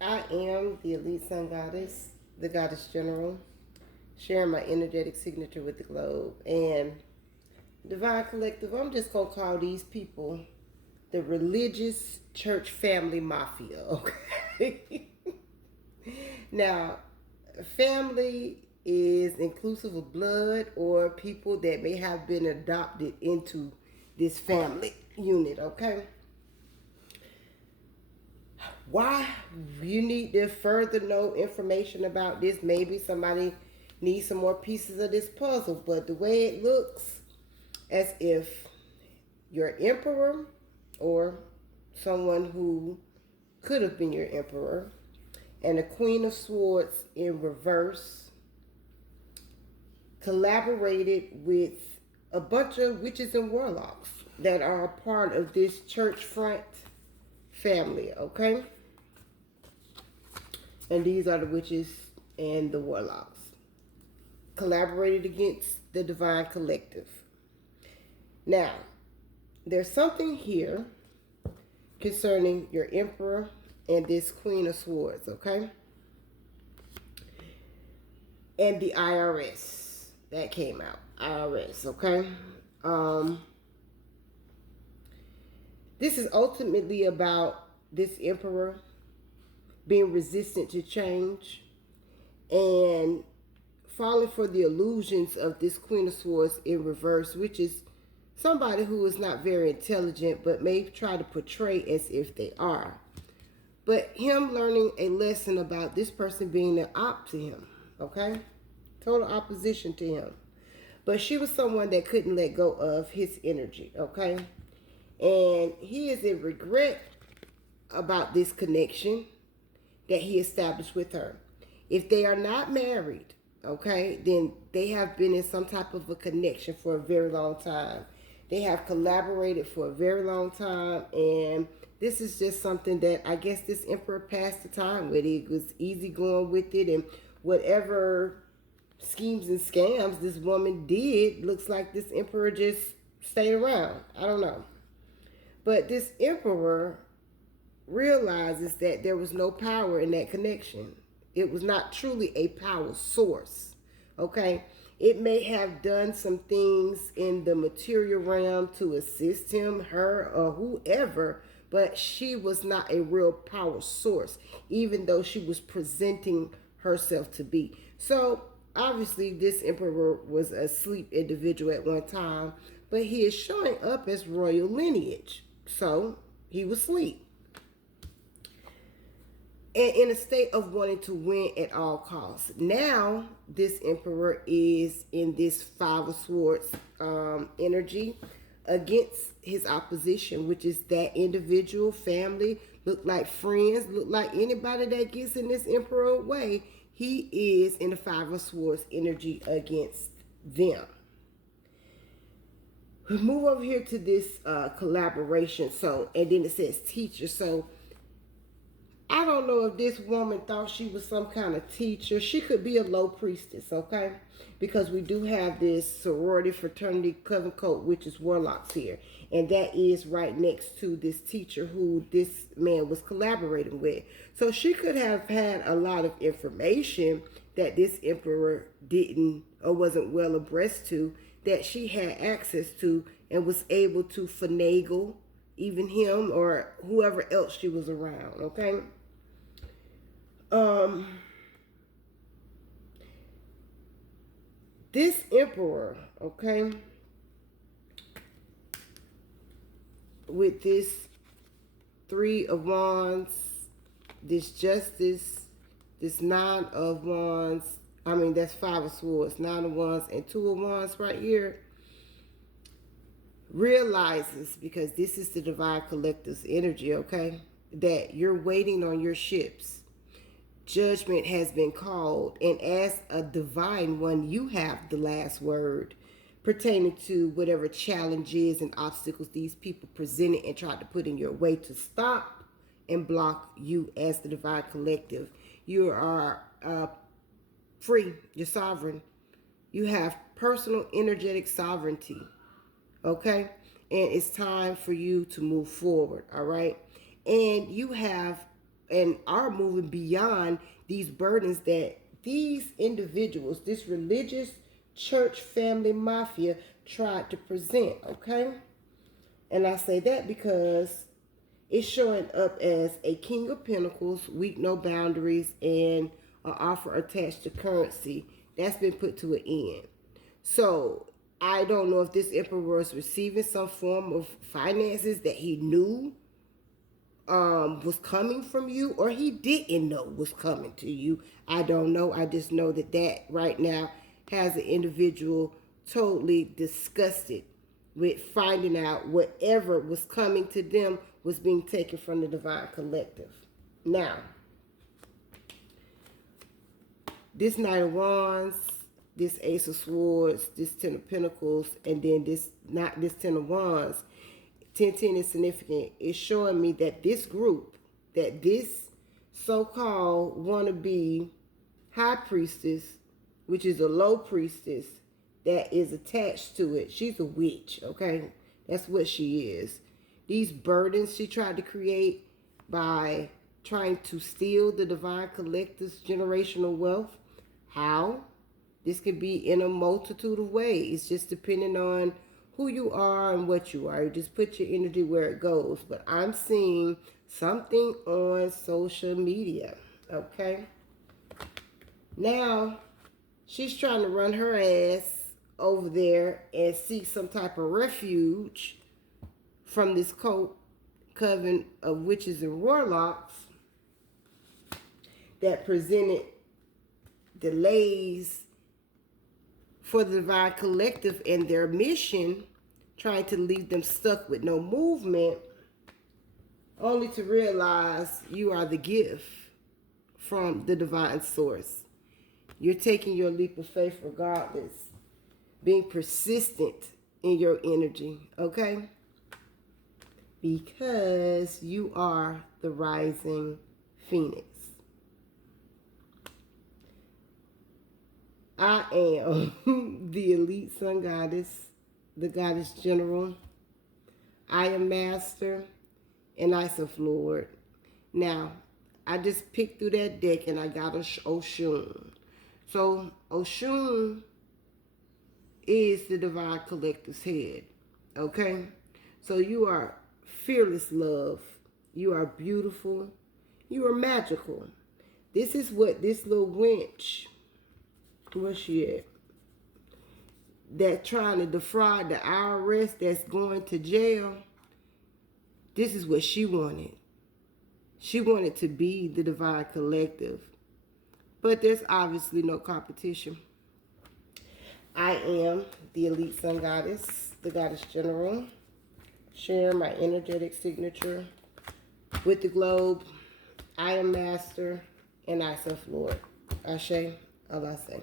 I am the elite sun goddess, the goddess general, sharing my energetic signature with the globe. And Divine Collective, I'm just going to call these people the religious church family mafia, okay? Now, family is inclusive of blood or people that may have been adopted into this family unit, okay? Why you need to further know information about this? Maybe somebody needs some more pieces of this puzzle, but the way it looks, as if your emperor or someone who could have been your emperor and the Queen of Swords in reverse collaborated with a bunch of witches and warlocks that are a part of this church front family, okay? And these are the witches and the warlocks. Collaborated against the Divine Collective. Now, there's something here concerning your Emperor and this Queen of Swords, okay? And the IRS that came out. IRS, okay? This is ultimately about this Emperor being resistant to change and falling for the illusions of this Queen of Swords in reverse, which is somebody who is not very intelligent but may try to portray as if they are. But him learning a lesson about this person being an op to him, okay? Total opposition to him. But she was someone that couldn't let go of his energy, okay? And he is in regret about this connection that he established with her. If they are not married, okay, then they have been in some type of a connection for a very long time. They have collaborated for a very long time, and this is just something that I guess this emperor passed the time with. It was easy going with it, and whatever schemes and scams this woman did, looks like this emperor just stayed around. I don't know. But this emperor realizes that there was no power in that connection. It was not truly a power source. Okay? It may have done some things in the material realm to assist him, her, or whoever, but she was not a real power source, even though she was presenting herself to be. So, obviously, this emperor was a sleep individual at one time, but he is showing up as royal lineage. So, he was asleep and in a state of wanting to win at all costs. Now, this emperor is in this Five of Swords energy against his opposition, which is that individual, family, look like friends, look like anybody that gets in this emperor way. He is in the Five of Swords energy against them. We move over here to this collaboration. So, and then it says teacher. So, I don't know if this woman thought she was some kind of teacher. She could be a low priestess, okay? Because we do have this sorority, fraternity, coven code, which is warlocks here. And that is right next to this teacher who this man was collaborating with. So she could have had a lot of information that this emperor didn't or wasn't well abreast to, that she had access to and was able to finagle even him or whoever else she was around, okay? This emperor, okay, with this Three of Wands, this Justice, this Nine of Wands, I mean, that's Five of Swords, Nine of Wands, and Two of Wands right here, realizes, because this is the Divine Collective's energy, okay, that you're waiting on your ships. Judgment has been called, and as a divine one, you have the last word pertaining to whatever challenges and obstacles these people presented and tried to put in your way to stop and block you as the Divine Collective. You are free, you're sovereign. You have personal energetic sovereignty, okay? And it's time for you to move forward, all right? And you have and are moving beyond these burdens that these individuals, this religious church family mafia, tried to present. Okay, and I say that because it's showing up as a King of Pentacles, weak, no boundaries, and an offer attached to currency that's been put to an end. So I don't know if this emperor was receiving some form of finances that he knew was coming from you, or he didn't know was coming to you. I don't know. I just know that right now has an individual totally disgusted with finding out whatever was coming to them was being taken from the divine collective. Now, this Knight of Wands, this Ace of Swords, this Ten of Pentacles, and then this Ten of Wands, 1010 is significant. It's showing me that this group, that this so-called wannabe high priestess, which is a low priestess that is attached to it. She's a witch, okay? That's what she is. These burdens she tried to create by trying to steal the divine collective's generational wealth. How? This could be in a multitude of ways, just depending on who you are and what you are. You just put your energy where it goes. But I'm seeing something on social media, okay? Now, she's trying to run her ass over there and seek some type of refuge from this coven of witches and warlocks that presented delays for the divine collective and their mission, trying to leave them stuck with no movement, only to realize you are the gift from the divine source. You're taking your leap of faith regardless, being persistent in your energy, okay? Because you are the rising phoenix. I am the elite sun goddess, the goddess general. I am master and I am Lord. Now, I just picked through that deck and I got Oshun. So, Oshun is the divine collective's head. Okay? So, you are fearless love. You are beautiful. You are magical. This is what this little wench, where's she at? That trying to defraud the IRS, that's going to jail. This is what she wanted. She wanted to be the divine collective. But there's obviously no competition. I am the elite sun goddess, the goddess general. Share my energetic signature with the globe. I am master and I self Lord. Ashe, Allah say.